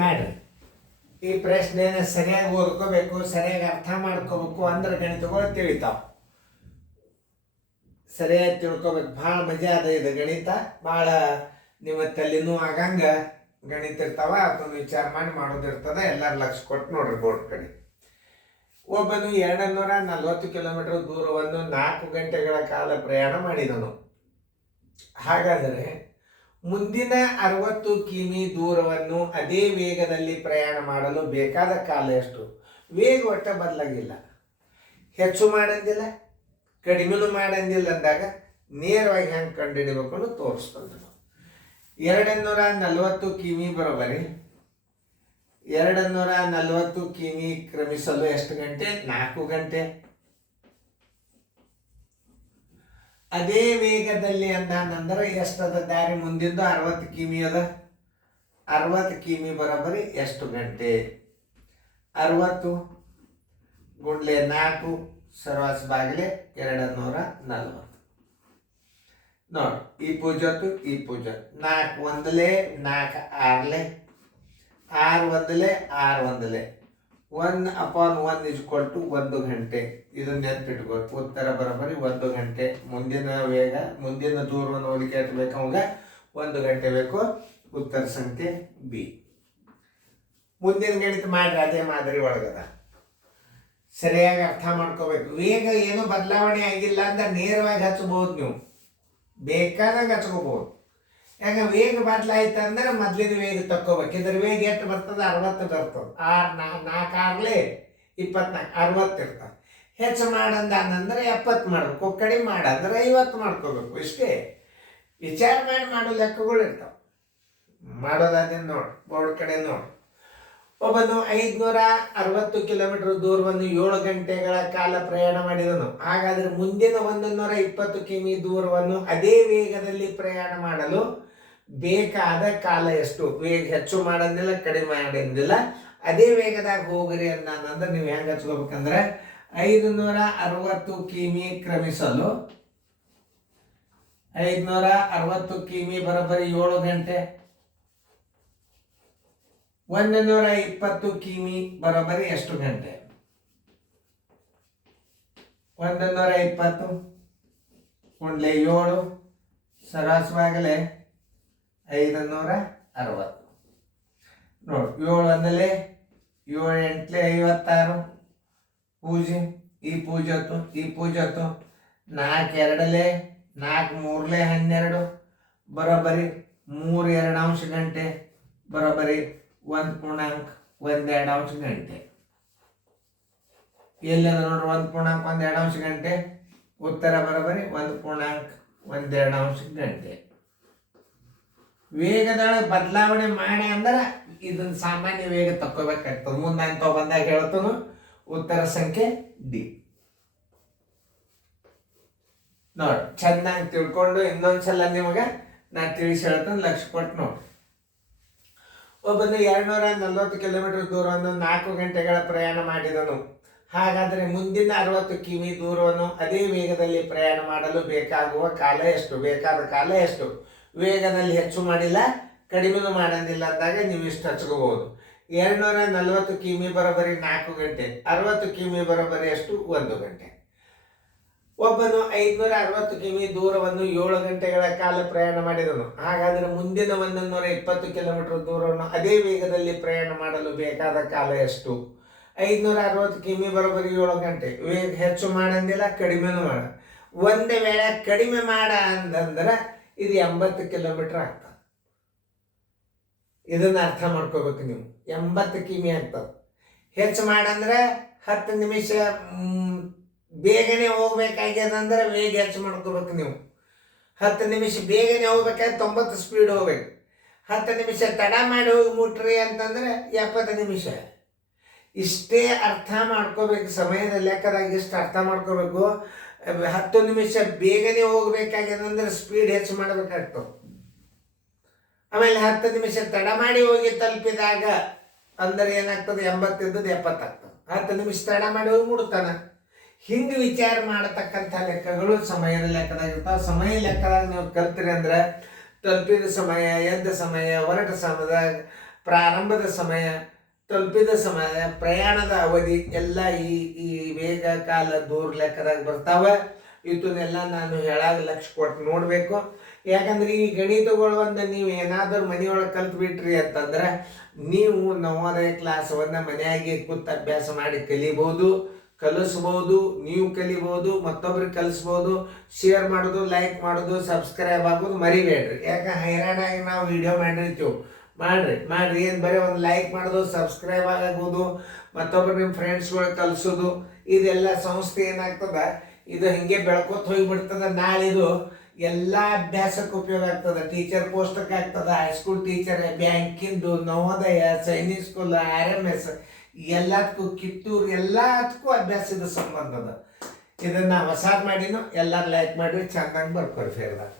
ಮಾಡ್ರಿ. ಈ ಪ್ರಶ್ನೆನ ಸರಿಯಾಗಿ ಓದ್ಕೋಬೇಕು, ಸರಿಯಾಗಿ ಅರ್ಥ ಮಾಡ್ಕೋಬೇಕು, ಅಂದ್ರೆ ಗಣಿತಗಳು ತಿಳಿತಾವ. ಸರಿಯಾಗಿ ತಿಳ್ಕೊಬೇಕು. ಭಾಳ ಮಜಾ ಅದ ಇದು ಗಣಿತ. ಭಾಳ ನಿಮ್ಮ ತಲೆನೂ ಆಗಂಗ ಗಣಿತ ಇರ್ತಾವ. ಅದನ್ನು ವಿಚಾರ ಮಾಡಿ ಮಾಡೋದಿರ್ತದ. ಎಲ್ಲರೂ ಲಕ್ಷ ಕೊಟ್ಟು ನೋಡ್ರಿ ಬೋರ್ಡ್ ಕಡೆ. ಒಬ್ಬನು 240 ಕಿಲೋಮೀಟರ್ ದೂರವನ್ನು 4 ಗಂಟೆಗಳ ಕಾಲ ಪ್ರಯಾಣ ಮಾಡಿದನು. ಹಾಗಾದರೆ ಮುಂದಿನ 60 ಕಿಮಿ ದೂರವನ್ನು ಅದೇ ವೇಗದಲ್ಲಿ ಪ್ರಯಾಣ ಮಾಡಲು ಬೇಕಾದ ಕಾಲ ಎಷ್ಟು? ವೇಗ ಒಟ್ಟ ಬದಲಾಗಿಲ್ಲ, ಹೆಚ್ಚು ಮಾಡಂದಿಲ್ಲ, ಕಡಿಮೆನೂ ಮಾಡಂದಿಲ್ಲ ಅಂದಾಗ ನೇರವಾಗಿ ಹೆಂಗೆ ಕಂಡುಹಿಡಿಬೇಕು ಅನ್ನೋ ತೋರಿಸ್ಕೊಂಡು 240 ಕಿಮಿ ಬರೋಬರಿ 240 ಕಿಮಿ ಕ್ರಮಿಸಲು ಎಷ್ಟು ಗಂಟೆ? 4 ಗಂಟೆ. ಅದೇ ವೇಗದಲ್ಲಿ ಅಂದಾನಂದ್ರೆ ಎಷ್ಟದ ದಾರಿ? ಮುಂದಿಂದು 60 ಕಿಮಿ ಅದ. 60 ಕಿಮಿ ಬರೋಬರಿ ಎಷ್ಟು ಗಂಟೆ? 60 ಗುಂಡ್ಲೆ 4 ಸರ್ವಾಸ್ ಬಾಗಿಲೆ 240. ನೋಡಿ, ಈ ಪೂಜತ್ತು ಈ ಪೂಜತ್ತು 4 ಒಂದಲೇ 4 ಆರ್ಲೆ 6 ಒಂದಲೇ 6 ಒಂದಲೇ 1/1 = 1 ಗಂಟೆ. ಇದನ್ನ ನೆನಪಿಟ್ಬೇಕು. ಉತ್ತರ ಬರೋಬರಿ 1 ಗಂಟೆ. ಮುಂದಿನ ವೇಗ, ಮುಂದಿನ ದೂರವನ್ನು ಹೋಲಿಕೆ ಬೇಕು, ಅವಾಗ 1 ಗಂಟೆ ಬೇಕು. ಉತ್ತರ ಸಂಖ್ಯೆ ಬಿ. ಮುಂದಿನ ಗಣಿತ ಮಾಡ್ರಿ, ಅದೇ ಮಾದರಿ ಒಳಗದ. ಸರಿಯಾಗಿ ಅರ್ಥ ಮಾಡ್ಕೋಬೇಕು. ವೇಗ ಏನು ಬದಲಾವಣೆ ಆಗಿಲ್ಲ ಅಂದ್ರೆ ನೇರವಾಗಿ ಹಚ್ಬೋದು, ನೀವು ಬೇಕಾದಾಗ ಹಚ್ಕೋಬಹುದು. ಯಾಕೆ ವೇಗ ಬದಲಾಯ್ತು ಅಂದ್ರೆ ಮೊದಲಿನ ವೇಗ ತಕ್ಕೋಬೇಕು. ಇದ್ರ ವೇಗ ಎಷ್ಟು ಬರ್ತದೆ? 60 ಬರ್ತದೆ. 4 ಆರ್ಲೆ 24, 60 ಇರ್ತದೆ. ಹೆಚ್ಚು ಮಾಡಂದ್ರೆ 70 ಮಾಡ್ಬೇಕು, ಕಡಿಮೆ ಮಾಡಂದ್ರೆ 50 ಮಾಡ್ಕೋಬೇಕು. ಇಷ್ಟೇ. ವಿಚಾರ ಮಾಡಿ ಮಾಡೋ ಲೆಕ್ಕಗಳು ಇರ್ತಾವೆ. ಮಾಡೋದಾದ್ರೆ ನೋಡಿ, ಬೋರ್ಡ್ ಕಡೆ ನೋಡಿ. ಒಬ್ಬನು 560 ಕಿಲೋಮೀಟರ್ ದೂರವನ್ನು 7 ಗಂಟೆಗಳ ಕಾಲ ಪ್ರಯಾಣ ಮಾಡಿದನು. ಹಾಗಾದರೆ ಮುಂದಿನ 120 ಕಿಮಿ ದೂರವನ್ನು ಅದೇ ವೇಗದಲ್ಲಿ ಪ್ರಯಾಣ ಮಾಡಲು ಬೇಕಾದ ಕಾಲ ಎಷ್ಟು? ವೇಗ ಹೆಚ್ಚು ಮಾಡಂದಿಲ್ಲ, ಕಡಿಮೆ ಮಾಡಂದಿಲ್ಲ, ಅದೇ ವೇಗದಾಗ ಹೋಗ್ರಿ ಅಂದ್ರೆ ನೀವು ಹೆಂಗೆ ಹಚ್ಕೋಬೇಕಂದ್ರೆ 560 ಕಿಮಿ ಕ್ರಮಿಸಲು 560 ಕಿಮಿ ಬರೋಬ್ಬರಿ 7 ಗಂಟೆ. 120 ಕಿಮಿ ಬರೋಬ್ಬರಿ ಎಷ್ಟು ಗಂಟೆ? 120 ಗುಂಡ್ಲೆ 7 ಸರಾಸವಾಗಲೇ 560. ನೋಡಿ, 7 ಒಂದಲೇ 7 ಎಂಟ್ಲೆ 56 ಪೂಜೆ. ಈ ಪೂಜತ್ತು ಈ ಪೂಜತ್ತು 4 ಎರಡಲೆ 4 ಮೂರ್ಲೆ 12 ಬರೋಬ್ಬರಿ 3 2 ಗಂಟೆ ಬರೋಬ್ಬರಿ 1.12 ಗಂಟೆ. ಎಲ್ಲದ ನೋಡ್ರಿ 1.12 ಗಂಟೆ. ಉತ್ತರ ಬರೋಬ್ಬರಿ 1.12 ಗಂಟೆ. ವೇಗದೊಳಗೆ ಬದಲಾವಣೆ ಮಾಡಿ ಅಂದ್ರೆ ಇದನ್ನ ಸಾಮಾನ್ಯ ವೇಗ ತಕ್ಕೋಬೇಕಾಗ್ತದೆ. ಮುಂದೆ ಅಂತ ಬಂದಾಗ ಹೇಳ್ತಾನು. ಉತ್ತರ ಸಂಖ್ಯೆ ಡಿ. ನೋಡಿ, ಚೆನ್ನಾಗಿ ತಿಳ್ಕೊಂಡು ಇನ್ನೊಂದ್ಸಲ ನಿಮಗೆ ನಾ ತಿಳಿಸಿ ಹೇಳ್ತಾನೆ, ಲಕ್ಷ ಕೊಟ್ಟು ನೋಡಿ. ಒಬ್ಬನು 240 ಕಿಲೋಮೀಟರ್ ದೂರವನ್ನು 4 ಗಂಟೆಗಳ ಪ್ರಯಾಣ ಮಾಡಿದನು. ಹಾಗಾದರೆ ಮುಂದಿನ 60 ಕಿಮಿ ದೂರವನ್ನು ಅದೇ ವೇಗದಲ್ಲಿ ಪ್ರಯಾಣ ಮಾಡಲು ಬೇಕಾಗುವ ಕಾಲ ಎಷ್ಟು? ಬೇಕಾದ ಕಾಲ ಎಷ್ಟು? ವೇಗದಲ್ಲಿ ಹೆಚ್ಚು ಮಾಡಿಲ್ಲ, ಕಡಿಮೆನೂ ಮಾಡಂದಿಲ್ಲ ಅಂದಾಗ ನೀವು ಇಷ್ಟು ಹಚ್ಕೋಬಹುದು. 240 ಕಿಮಿ ಬರೋಬ್ಬರಿ 4 ಗಂಟೆ. 60 ಕಿಮಿ ಬರೋಬ್ಬರಿ ಎಷ್ಟು? 1 ಗಂಟೆ. ಒಬ್ಬನು 560 ಕಿಮಿ ದೂರವನ್ನು 7 ಗಂಟೆಗಳ ಕಾಲ ಪ್ರಯಾಣ ಮಾಡಿದನು. ಹಾಗಾದರೆ ಮುಂದಿನ 120 ಕಿಲೋಮೀಟರ್ ದೂರವನ್ನು ಅದೇ ವೇಗದಲ್ಲಿ ಪ್ರಯಾಣ ಮಾಡಲು ಬೇಕಾದ ಕಾಲ ಎಷ್ಟು? 560 ಕಿಮಿ ಬರೋಬ್ಬರಿ 7 ಗಂಟೆ. ವೇಗ ಹೆಚ್ಚು ಮಾಡಂದಿಲ್ಲ, ಕಡಿಮೆನೂ ಮಾಡ. ಒಂದೇ ವೇಳೆ ಕಡಿಮೆ ಮಾಡ ಅಂತಂದ್ರೆ ಇದು 80 ಕಿಲೋಮೀಟರ್ ಆಗ್ತದೆ. ಇದನ್ನ ಅರ್ಥ ಮಾಡ್ಕೋಬೇಕು ನೀವು. 80 ಕಿಮಿ ಆಗ್ತದೆ. ಹೆಚ್ಚು ಮಾಡಂದ್ರೆ 10 ನಿಮಿಷ ಬೇಗನೆ ಹೋಗ್ಬೇಕಾಗ್ಯದಂದ್ರೆ ವೇಗ ಹೆಚ್ಚು ಮಾಡ್ಕೋಬೇಕು ನೀವು. 10 ನಿಮಿಷ ಬೇಗನೆ ಹೋಗ್ಬೇಕಾದ್ರೆ 90 ಸ್ಪೀಡ್ ಹೋಗ್ಬೇಕು. 10 ನಿಮಿಷ ತಡ ಮಾಡಿ ಹೋಗಿ ಮುಟ್ರಿ ಅಂತಂದ್ರೆ 70 ನಿಮಿಷ. ಇಷ್ಟೇ ಅರ್ಥ ಮಾಡ್ಕೋಬೇಕು. ಸಮಯದ ಲೆಕ್ಕದಾಗ ಇಷ್ಟು ಅರ್ಥ ಮಾಡ್ಕೋಬೇಕು. 10 ನಿಮಿಷ ಬೇಗನೆ ಹೋಗ್ಬೇಕಾಗ್ಯದಂದ್ರೆ ಸ್ಪೀಡ್ ಹೆಚ್ಚು ಮಾಡಬೇಕಾಗ್ತದೆ. ಆಮೇಲೆ 10 ನಿಮಿಷ ತಡ ಮಾಡಿ ಹೋಗಿ ತಲುಪಿದಾಗ ಅಂದ್ರೆ ಏನಾಗ್ತದೆ? 80 ಇದ್ದದ್ದು 70 ಆಗ್ತದೆ. 10 ನಿಮಿಷ ತಡ ಮಾಡಿ ಹೋಗಿ ಮುಡ್ತಾನೆ. ಹಿಂಗೆ ವಿಚಾರ ಮಾಡತಕ್ಕಂಥ ಲೆಕ್ಕಗಳು ಸಮಯದ ಲೆಕ್ಕದಾಗ ಇರ್ತಾವೆ. ಸಮಯ ಲೆಕ್ಕದಾಗ ನೀವು ಕಲ್ತಿರಿ ಅಂದ್ರೆ ತಲುಪಿದ ಸಮಯ, ಎದ್ದ ಸಮಯ, ಹೊರಟ ಸಮಯದಾಗ ಪ್ರಾರಂಭದ ಸಮಯ, ತಲುಪಿದ ಸಮಯ, ಪ್ರಯಾಣದ ಅವಧಿ ಎಲ್ಲ ಈ ವೇಗ ಕಾಲ ದೂರ ಲೆಕ್ಕದಾಗ ಬರ್ತಾವ. ಇವನ್ನೆಲ್ಲ ನಾನು ಹೇಳಾಗ ಲಕ್ಷ ಕೊಟ್ಟು ನೋಡಬೇಕು. ಯಾಕಂದ್ರೆ ಈ ಗಣಿತಗಳು ಒಂದು ನೀವು ಏನಾದರೂ ಮನೆಯೊಳಗೆ ಕಲ್ತ್ಬಿಟ್ರಿ ಅಂತಂದ್ರೆ ನೀವು ನವೋದಯ ಕ್ಲಾಸವನ್ನು ಮನೆಯಾಗೆ ಕೂತು ಅಭ್ಯಾಸ ಮಾಡಿ ಕಲಿಸ್ಬೋದು, ನೀವು ಕಲಿಬೋದು, ಮತ್ತೊಬ್ರಿಗೆ ಕಲಿಸ್ಬೋದು. ಶೇರ್ ಮಾಡೋದು, ಲೈಕ್ ಮಾಡೋದು, ಸಬ್ಸ್ಕ್ರೈಬ್ ಆಗೋದು ಮರಿಬೇಡ್ರಿ. ಯಾಕೆ ಹೈರಾಣಾಗಿ ನಾವು ವಿಡಿಯೋ ಮಾಡಿರ್ತೀವಿ. ಮಾಡ್ರಿ ಏನು ಬರೀ ಒಂದು ಲೈಕ್ ಮಾಡೋದು, ಸಬ್ಸ್ಕ್ರೈಬ್ ಆಗೋದು, ಮತ್ತೊಬ್ರು ನಿಮ್ಮ ಫ್ರೆಂಡ್ಸ್ಗಳು ಕಲಿಸೋದು, ಇದೆಲ್ಲ ಸಂಸ್ಥೆ ಏನಾಗ್ತದ, ಇದು ಹಿಂಗೆ ಬೆಳ್ಕೊತ ಹೋಗಿಬಿಡ್ತದ. ನಾಳಿದು ಎಲ್ಲ ಅಭ್ಯಾಸಕ್ಕೆ ಉಪಯೋಗ ಆಗ್ತದೆ. ಟೀಚರ್ ಪೋಸ್ಟಕ್ಕೆ ಆಗ್ತದೆ, ಹೈಸ್ಕೂಲ್ ಟೀಚರ್, ಬ್ಯಾಂಕಿಂದು, ನವೋದಯ, ಸೈನಿಕ್ ಸ್ಕೂಲ್, RMS ಎಲ್ಲದಕ್ಕೂ, ಕಿತ್ತೂರು ಎಲ್ಲದಕ್ಕೂ ಅಭ್ಯಾಸದ ಸಂಬಂಧ ಅದ. ಇದನ್ನು ಹೊಸಾದ್ ಮಾಡಿನೂ ಎಲ್ಲರೂ ಲೈಕ್ ಮಾಡಿರಿ, ಚೆಂದಂಗೆ ಬರ್ಕೊರಿ ಫೇರ್ದಾಗ.